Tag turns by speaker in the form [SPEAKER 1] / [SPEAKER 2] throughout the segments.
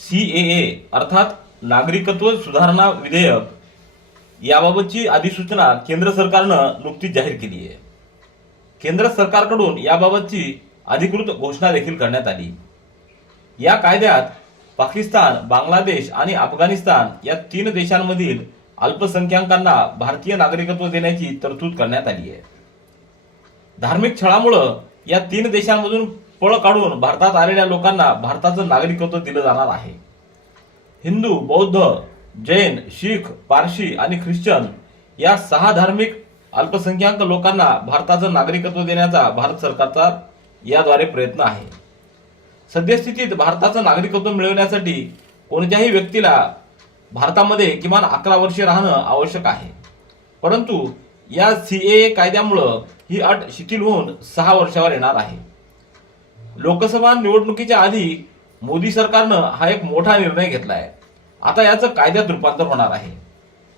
[SPEAKER 1] C ए ए अर्थात नागरिकत्व सुधारणा विधेयक याबाबतची अधिसूचना केंद्र सरकारनं नुकतीच जाहीर केली आहे. केंद्र सरकारकडून याबाबतची अधिकृत घोषणा देखील करण्यात आली. या कायद्यात पाकिस्तान बांगलादेश आणि अफगाणिस्तान या तीन देशांमधील अल्पसंख्याकांना भारतीय नागरिकत्व देण्याची तरतूद करण्यात आली आहे. धार्मिक छळामुळं या तीन देशांमधून पळ काढून भारतात आलेल्या लोकांना भारताचं नागरिकत्व दिलं जाणार आहे. हिंदू बौद्ध जैन शीख पारशी आणि ख्रिश्चन या सहा धार्मिक अल्पसंख्याक लोकांना भारताचं नागरिकत्व देण्याचा भारत सरकारचा याद्वारे प्रयत्न आहे. सद्यस्थितीत भारताचं नागरिकत्व मिळवण्यासाठी कोणत्याही व्यक्तीला भारतामध्ये किमान अकरा वर्षे राहणं आवश्यक आहे. परंतु या सी ए कायद्यामुळं ही अट शिथिल होऊन सहा वर्षावर येणार आहे. लोकसभा निवडणुकीच्या आधी मोदी सरकारनं हा एक मोठा निर्णय घेतलाय. आता याचं कायद्यात रूपांतर होणार आहे.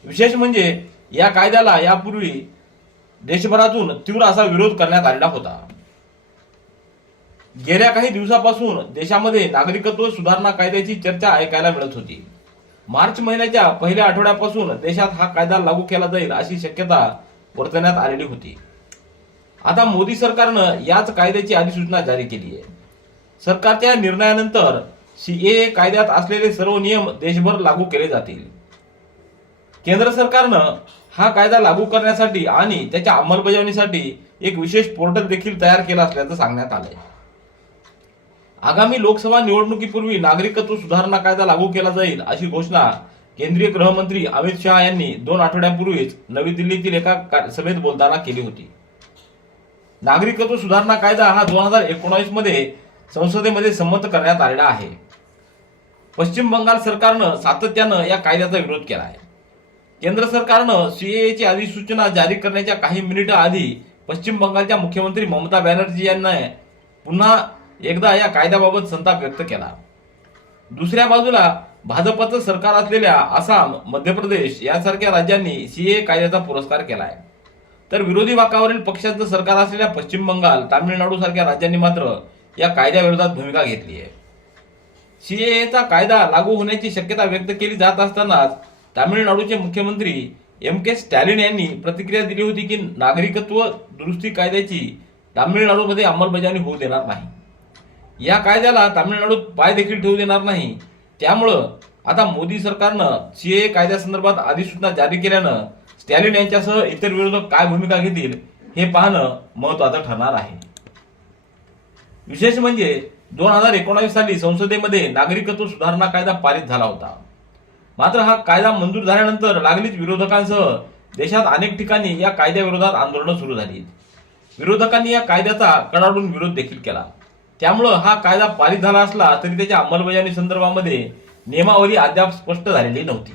[SPEAKER 1] विशेष म्हणजे या कायद्याला यापूर्वी देशभरातून तीव्र असा विरोध करण्यात आलेला होता. गेल्या काही दिवसापासून देशामध्ये नागरिकत्व सुधारणा कायद्याची चर्चा ऐकायला मिळत होती. मार्च महिन्याच्या पहिल्या आठवड्यापासून देशात हा कायदा लागू केला जाईल अशी शक्यता वर्तवण्यात आलेली होती. आता मोदी सरकारनं याच कायद्याची अधिसूचना जारी केली आहे. सरकारच्या निर्णयानंतर सीएए कायद्यात असलेले सर्व नियम देशभर लागू केले जातील. केंद्र सरकारनं हा कायदा लागू करण्यासाठी आणि त्याच्या अंमलबजावणीसाठी एक विशेष पोर्टल देखील तयार केलं असल्याचं सांगण्यात आलंय. आगामी लोकसभा निवडणुकीपूर्वी नागरिकत्व सुधारणा कायदा लागू केला जाईल अशी घोषणा केंद्रीय गृहमंत्री अमित शहा यांनी दोन आठवड्यांपूर्वीच नवी दिल्लीतील एका सभेत बोलताना केली होती. नागरिकत्व सुधारणा कायदा हा दोन हजार एकोणावीसमध्ये संसदेमध्ये संमत करण्यात आलेला आहे. पश्चिम बंगाल सरकारनं सातत्यानं या कायद्याचा विरोध केला आहे. केंद्र सरकारनं सीएएची अधिसूचना जारी करण्याच्या काही मिनिटं आधी पश्चिम बंगालच्या मुख्यमंत्री ममता बॅनर्जी यांना पुन्हा एकदा या कायद्याबाबत संताप व्यक्त केला. दुसऱ्या बाजूला भाजपचं सरकार असलेल्या आसाम मध्य प्रदेश यासारख्या राज्यांनी सीए कायद्याचा पुरस्कार केला आहे. तर विरोधी वाकावरील पक्षाचं सरकार असलेल्या पश्चिम बंगाल तामिळनाडू सारख्या राज्यांनी मात्र या कायद्याविरोधात भूमिका घेतली आहे. सीएचा कायदा लागू होण्याची शक्यता व्यक्त केली जात असतानाच तामिळनाडूचे मुख्यमंत्री एम के स्टॅलिन यांनी प्रतिक्रिया दिली होती की नागरिकत्व दुरुस्ती कायद्याची तामिळनाडूमध्ये अंमलबजावणी होऊ देणार नाही. या कायद्याला तामिळनाडूत पाय देखील ठेवू देणार नाही. त्यामुळं आता मोदी सरकारनं सीए कायद्यासंदर्भात अधिसूचना जारी केल्यानं स्टॅलिन यांच्यासह इतर विरोधक काय भूमिका घेतील हे पाहणं महत्वाचं ठरणार आहे. विशेष म्हणजे दोन हजार एकोणावीस साली संसदेमध्ये नागरिकत्व सुधारणा कायदा पारित झाला होता. मात्र हा कायदा मंजूर झाल्यानंतर लागलीच विरोधकांसह देशात अनेक ठिकाणी या कायद्याविरोधात आंदोलनं सुरू झाली विरोधकांनी या कायद्याचा कडाडून विरोध देखील केला. त्यामुळं हा कायदा पारित झाला असला तरी त्याच्या अंमलबजावणी संदर्भामध्ये नियमावली अद्याप स्पष्ट झालेली नव्हती.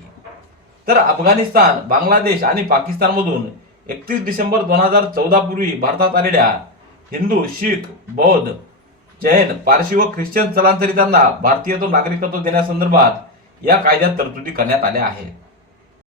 [SPEAKER 1] तर अफगाणिस्तान बांगलादेश आणि पाकिस्तानमधून एकतीस डिसेंबर दोन हजार चौदा पूर्वी भारतात आलेल्या हिंदू शीख बौद्ध जैन पारशी व ख्रिश्चन स्थलांतरितांना भारतीयत्व नागरिकत्व देण्यासंदर्भात या कायद्यात तरतुदी करण्यात आल्या आहेत.